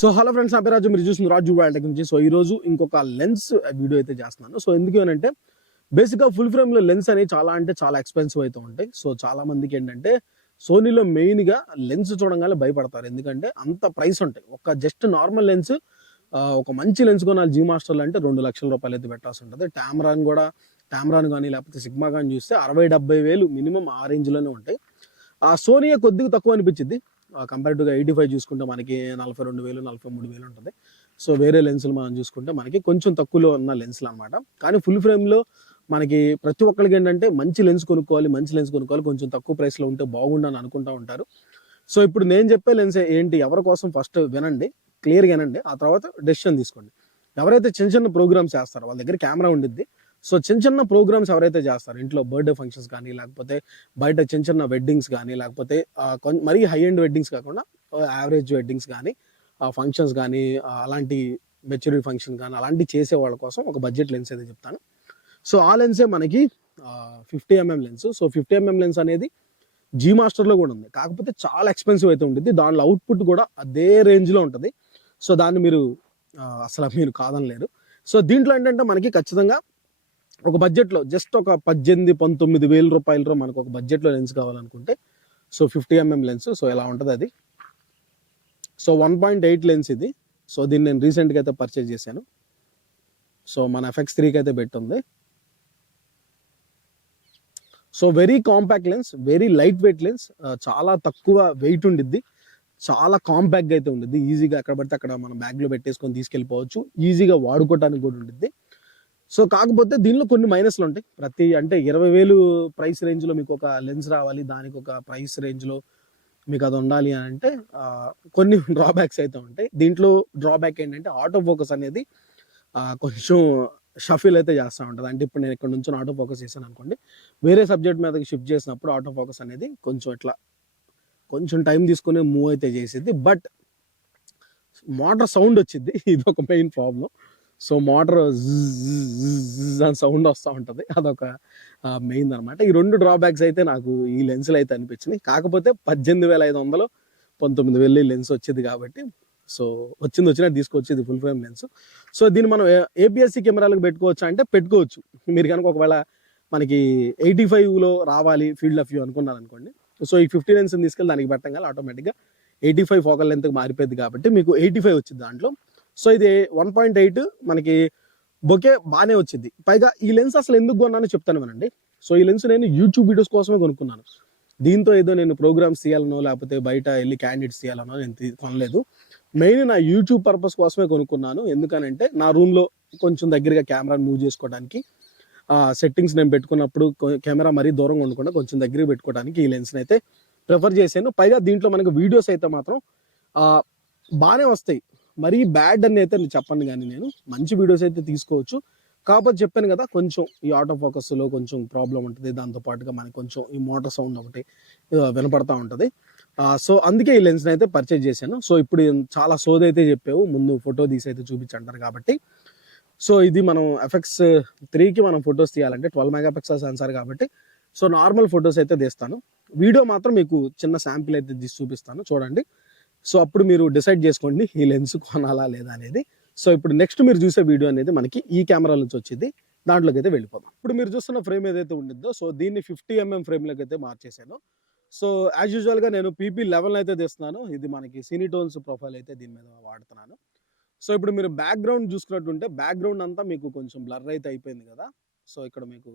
So hello friends, నా పేరు రాజు. మీరు చూసిన రాజు వాళ్ళ గురించి. సో ఈ రోజు ఇంకొక లెన్స్ వీడియో అయితే చేస్తున్నాను. సో ఎందుకు అంటే బేసిక్గా ఫుల్ ఫ్రేమ్ లో లెన్స్ అనేవి చాలా అంటే చాలా ఎక్స్పెన్సివ్ అయితే ఉంటాయి. సో చాలా మందికి ఏంటంటే సోనీలో మెయిన్ గా లెన్స్ చూడగానే భయపడతారు, ఎందుకంటే అంత ప్రైస్ ఉంటాయి. ఒక జస్ట్ నార్మల్ లెన్స్, ఒక మంచి లెన్స్ కొనాలి జీ మాస్టర్లో అంటే 2 లక్షల రూపాయలు అయితే పెట్టాల్సి ఉంటుంది. టామ్రాన్ కానీ లేకపోతే సిగ్మా కానీ చూస్తే 60-70 వేలు మినిమం ఆ రేంజ్ లోనే ఉంటాయి. ఆ సోనీ కొద్దిగా తక్కువ అనిపించింది కంపారిటివ్గా. 85 చూసుకుంటే మనకి 42,000 43,000 ఉంటుంది. సో వేరే లెన్సులు మనం చూసుకుంటే మనకి కొంచెం తక్కువలో ఉన్న లెన్సులు అనమాట. కానీ ఫుల్ ఫ్రేమ్లో మనకి ప్రతి ఒక్కరికి ఏంటంటే మంచి లెన్స్ కొనుక్కోవాలి, కొంచెం తక్కువ ప్రైస్లో ఉంటే బాగుండని అనుకుంటూ ఉంటారు. సో ఇప్పుడు నేను చెప్పే లెన్స్ ఏంటి, ఎవరి కోసం ఫస్ట్ వినండి, క్లియర్గా వినండి, ఆ తర్వాత డెసిషన్ తీసుకోండి. ఎవరైతే చిన్న చిన్న ప్రోగ్రామ్స్ చేస్తారో వాళ్ళ దగ్గర కెమెరా ఉండిద్ది. సో చిన్న చిన్న ప్రోగ్రామ్స్ ఎవరైతే చేస్తారో, ఇంట్లో బర్త్డే ఫంక్షన్స్ కానీ లేకపోతే బయట చిన్న చిన్న వెడ్డింగ్స్ కానీ లేకపోతే మరీ హై ఎండ్ వెడ్డింగ్స్ కాకుండా యావరేజ్ వెడ్డింగ్స్ కానీ ఫంక్షన్స్ కానీ అలాంటి మెచ్యూరిటీ ఫంక్షన్ కానీ అలాంటి చేసే వాళ్ళ కోసం ఒక బడ్జెట్ లెన్స్ అయితే చెప్తాను. సో ఆ లెన్సే మనకి 50mm lens. So 50mm lens అనేది జీ మాస్టర్లో కూడా ఉంది, కాకపోతే చాలా ఎక్స్పెన్సివ్ అయితే ఉంటుంది. దానిలో అవుట్పుట్ కూడా అదే రేంజ్లో ఉంటుంది. సో దాన్ని మీరు మీరు కాదనలేరు. సో దీంట్లో ఏంటంటే మనకి ఖచ్చితంగా ఒక బడ్జెట్లో జస్ట్ ఒక 18-19 వేల రూపాయలతో మనకు ఒక బడ్జెట్లో లెన్స్ కావాలనుకుంటే సో 50mm లెన్స్ సో ఎలా ఉంటుంది అది. సో 1.8 లెన్స్ ఇది. సో దీన్ని నేను రీసెంట్గా అయితే పర్చేజ్ చేశాను. సో మన FX3కి అయితే పెట్టుంది. So very compact lens, very light weight lens, చాలా తక్కువ వెయిట్ ఉండిద్ది, చాలా కాంపాక్ట్గా అయితే ఉండిద్ది. ఈజీగా ఎక్కడ పడితే అక్కడ మనం బ్యాగ్లో పెట్టేసుకొని తీసుకెళ్ళిపోవచ్చు, ఈజీగా వాడుకోవడానికి కూడా ఉండిద్ది. సో కాకపోతే దీనిలో కొన్ని మైనస్లు ఉంటాయి. అంటే 20,000 ప్రైస్ రేంజ్లో మీకు ఒక లెన్స్ రావాలి, దానికి ఒక ప్రైస్ రేంజ్లో మీకు అది ఉండాలి అని అంటే కొన్ని డ్రాబ్యాక్స్ అయితే ఉంటాయి. దీంట్లో డ్రాబ్యాక్ ఏంటంటే ఆటో ఫోకస్ అనేది కొంచెం షఫిల్ అయితే చేస్తూ ఉంటుంది. అంటే ఇప్పుడు నేను ఇక్కడ నుంచి ఆటో ఫోకస్ చేశాను అనుకోండి, వేరే సబ్జెక్ట్ మీదకి షిఫ్ట్ చేసినప్పుడు ఆటో ఫోకస్ అనేది కొంచెం టైం తీసుకుని మూవ్ అయితే చేసేది. బట్ మోటార్ సౌండ్ వచ్చింది, ఇది ఒక మెయిన్ ప్రాబ్లం. సో మోటార్ అని సౌండ్ వస్తూ ఉంటుంది, అదొక మెయిన్ అనమాట. ఈ 2 డ్రాబ్యాక్స్ అయితే నాకు ఈ లెన్స్లు అయితే అనిపించినాయి. కాకపోతే 18,500 19,000 లెన్స్ వచ్చింది కాబట్టి సో వచ్చినట్టు తీసుకొచ్చేది ఫుల్ ఫ్రేమ్ లెన్స్. సో దీన్ని మనం APS-C కెమెరాలకు పెట్టుకోవచ్చు అంటే పెట్టుకోవచ్చు. మీరు కనుక ఒకవేళ మనకి 85లో రావాలి ఫీల్డ్ ఆఫ్ వ్యూ అనుకున్నారు అనుకోండి, సో ఈ 50 లెన్స్ని తీసుకెళ్ళి దానికి పెట్టగానే ఆటోమేటిక్గా 85 ఫోకల్ లెంత్కి మారిపోయింది కాబట్టి మీకు 85 వచ్చింది దాంట్లో. సో ఇది 1.8 మనకి బొకే బాగానే వచ్చింది. పైగా ఈ లెన్స్ అసలు ఎందుకు కొన్నానో చెప్తాను వినండి. సో ఈ లెన్స్ నేను యూట్యూబ్ వీడియోస్ కోసమే కొనుక్కున్నాను. దీంతో ఏదో నేను ప్రోగ్రామ్స్ తీయాలనో లేకపోతే బయట వెళ్ళి క్యాండిడేట్స్ తీయాలనో నేను కొనలేదు. మెయిన్ నా యూట్యూబ్ పర్పస్ కోసమే కొనుక్కున్నాను. ఎందుకనంటే నా రూమ్లో కొంచెం దగ్గరగా కెమెరాని మూవ్ చేసుకోవడానికి, సెట్టింగ్స్ నేను పెట్టుకున్నప్పుడు కెమెరా మరీ దూరంగా ఉండకుండా కొంచెం దగ్గర పెట్టుకోవడానికి ఈ లెన్స్ని అయితే ప్రిఫర్ చేశాను. పైగా దీంట్లో మనకు వీడియోస్ అయితే మాత్రం బాగానే వస్తాయి, మరీ బ్యాడ్ అని అయితే చెప్పండి, కానీ నేను మంచి వీడియోస్ అయితే తీసుకోవచ్చు. కాకపోతే చెప్పాను కదా, కొంచెం ఈ ఆటో ఫోకస్లో కొంచెం ప్రాబ్లం ఉంటుంది. దాంతోపాటుగా మనకి కొంచెం ఈ మోటార్ సౌండ్ ఒకటి వినపడతా ఉంటుంది. సో అందుకే ఈ లెన్స్ని అయితే పర్చేజ్ చేశాను. సో ఇప్పుడు చాలా సోది అయితే చెప్పావు, ముందు ఫోటో తీసి అయితే చూపించంటారు కాబట్టి. సో ఇది మనం FX3కి మనం ఫొటోస్ తీయాలంటే 12 మెగాపిక్సెల్ సెన్సార్ కాబట్టి సో నార్మల్ ఫొటోస్ అయితే తీస్తాను. వీడియో మాత్రం మీకు చిన్న శాంపిల్ అయితే తీసి చూపిస్తాను, చూడండి. సో అప్పుడు మీరు డిసైడ్ చేసుకోండి ఈ లెన్స్ కొనాలా లేదా అనేది. సో ఇప్పుడు నెక్స్ట్ మీరు చూసే వీడియో అనేది మనకి ఈ కెమెరా నుంచి వచ్చింది, దాంట్లోకి అయితే వెళ్ళిపోదాం. ఇప్పుడు మీరు చూస్తున్న ఫ్రేమ్ ఏదైతే ఉండిద్దో సో దీన్ని 50mm ఫ్రేమ్లోకి అయితే మార్చేసాను. సో యాజ్ యూజువల్గా నేను PP11 అయితే తీస్తున్నాను. ఇది మనకి సినీటోన్స్ ప్రొఫైల్ అయితే దీని మీద వాడుతున్నాను. సో ఇప్పుడు మీరు బ్యాక్గ్రౌండ్ చూసుకున్నట్టుంటే బ్యాక్గ్రౌండ్ అంతా మీకు కొంచెం బ్లర్ అయితే అయిపోయింది కదా. సో ఇక్కడ మీకు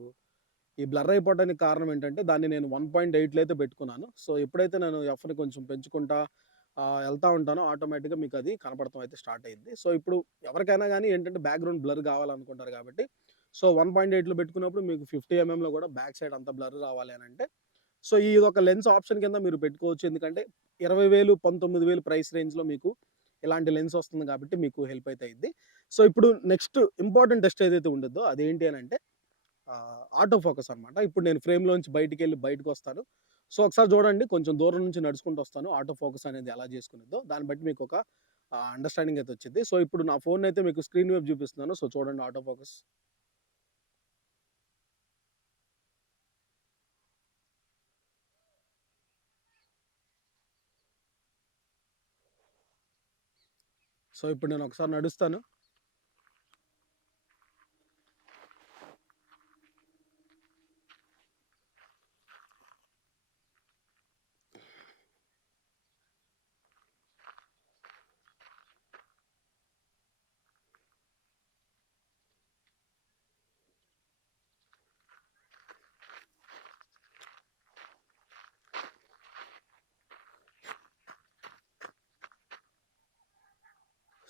ఈ బ్లర్ అయిపోవడానికి కారణం ఏంటంటే దాన్ని నేను 1.8లో అయితే పెట్టుకున్నాను. సో ఎప్పుడైతే నేను Fని కొంచెం పెంచుకుంటా వెళ్తా ఉంటానో ఆటోమేటిక్గా మీకు అది కనపడటం అయితే స్టార్ట్ అయ్యింది. సో ఇప్పుడు ఎవరికైనా కానీ ఏంటంటే బ్యాక్గ్రౌండ్ బ్లర్ కావాలనుకుంటారు కాబట్టి సో 1.8లో పెట్టుకున్నప్పుడు మీకు 50mmలో కూడా బ్యాక్ సైడ్ అంతా బ్లర్ రావాలి అని అంటే సో ఈ ఒక లెన్స్ ఆప్షన్ కింద మీరు పెట్టుకోవచ్చు. ఎందుకంటే 20,000 19,000 ప్రైస్ రేంజ్లో మీకు ఇలాంటి లెన్స్ వస్తుంది కాబట్టి మీకు హెల్ప్ అయితే అయింది. సో ఇప్పుడు నెక్స్ట్ ఇంపార్టెంట్ టెస్ట్ ఏదైతే ఉండదో అదేంటి అని అంటే ఆటో ఫోకస్ అనమాట. ఇప్పుడు నేను ఫ్రేమ్లోంచి బయటకు వస్తాను. సో ఒకసారి చూడండి, కొంచెం దూరం నుంచి నడుచుకుంటూ వస్తాను, ఆటో ఫోకస్ అనేది ఎలా చేసుకునేదో దాన్ని బట్టి మీకు ఒక అండర్స్టాండింగ్ అయితే వచ్చింది. సో ఇప్పుడు నా ఫోన్ అయితే మీకు స్క్రీన్ వైపు చూపిస్తున్నాను. సో చూడండి ఆటో ఫోకస్. సో ఇప్పుడు నేను ఒకసారి నడుస్తాను.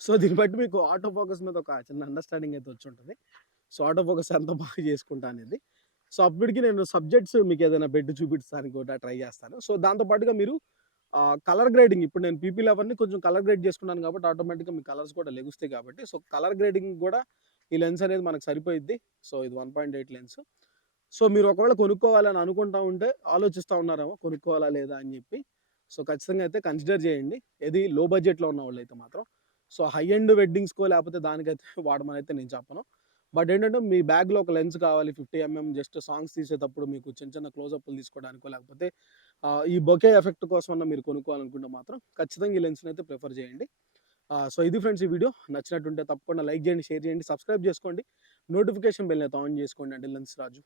సో దీన్ని బట్టి మీకు ఆటో ఫోకస్ మీద ఒక చిన్న అండర్‌స్టాండింగ్ అయితే వచ్చుంటది. సో ఆటో ఫోకస్ ఎంత బాగా చేసుకుంటా అనేది. సో అప్పటికి నేను సబ్జెక్ట్స్ మీకేదైనా పెట్టి చూపించడానికి కూడా ట్రై చేస్తాను. సో దాంతో పాటుగా మీరు కలర్ గ్రేడింగ్ ఇప్పుడు నేను పీపీ11ని కొంచెం కలర్ గ్రేడ్ చేసుకున్నాను కాబట్టి ఆటోమేటిక్‌గా మీ కలర్స్ కూడా లెగుస్తాయి కాబట్టి సో కలర్ గ్రేడింగ్ కూడా ఈ లెన్స్ అనేది మనకు సరిపోయిద్ది. సో ఇది 1.8 లెన్స్. సో మీరు ఒకవేళ కొనుక్కోవాలని అనుకుంటా ఉంటే ఆలోచిస్తా ఉన్నారేమో కొనుక్కోవాలా లేదా అని చెప్పి. సో ఖచ్చితంగా అయితే కన్సిడర్ చేయండి. ఏది లో బడ్జెట్‌లో ఉన్నవాళ్ళైతే మాత్రం. సో హై ఎండ్ వెడ్డింగ్స్‌కో లేకపోతే దానికైతే వాడమనైతే నేను చెప్పను. బట్ ఏంటంటే మీ బ్యాగ్‌లో ఒక లెన్స్ కావాలి 50 ఎంఎం జస్ట్ సాంగ్స్ తీసేటప్పుడు మీకు చిన్న చిన్న క్లోజప్‌లు తీసుకోవడానికో లేకపోతే ఈ బొకే ఎఫెక్ట్ కోసమన్నా మీరు కొనుక్కోవాలనుకుంటే మాత్రం ఖచ్చితంగా ఈ లెన్స్‌ని అయితే ప్రిఫర్ చేయండి. సో ఇది ఫ్రెండ్స్ ఈ వీడియో. నచ్చినట్టుంటే తప్పకుండా లైక్ చేయండి, షేర్ చేయండి, సబ్స్క్రైబ్ చేసుకోండి. నోటిఫికేషన్ బెల్ అయితే ఆన్ చేసుకోండి. అంటిల్ దెన్ రాజు.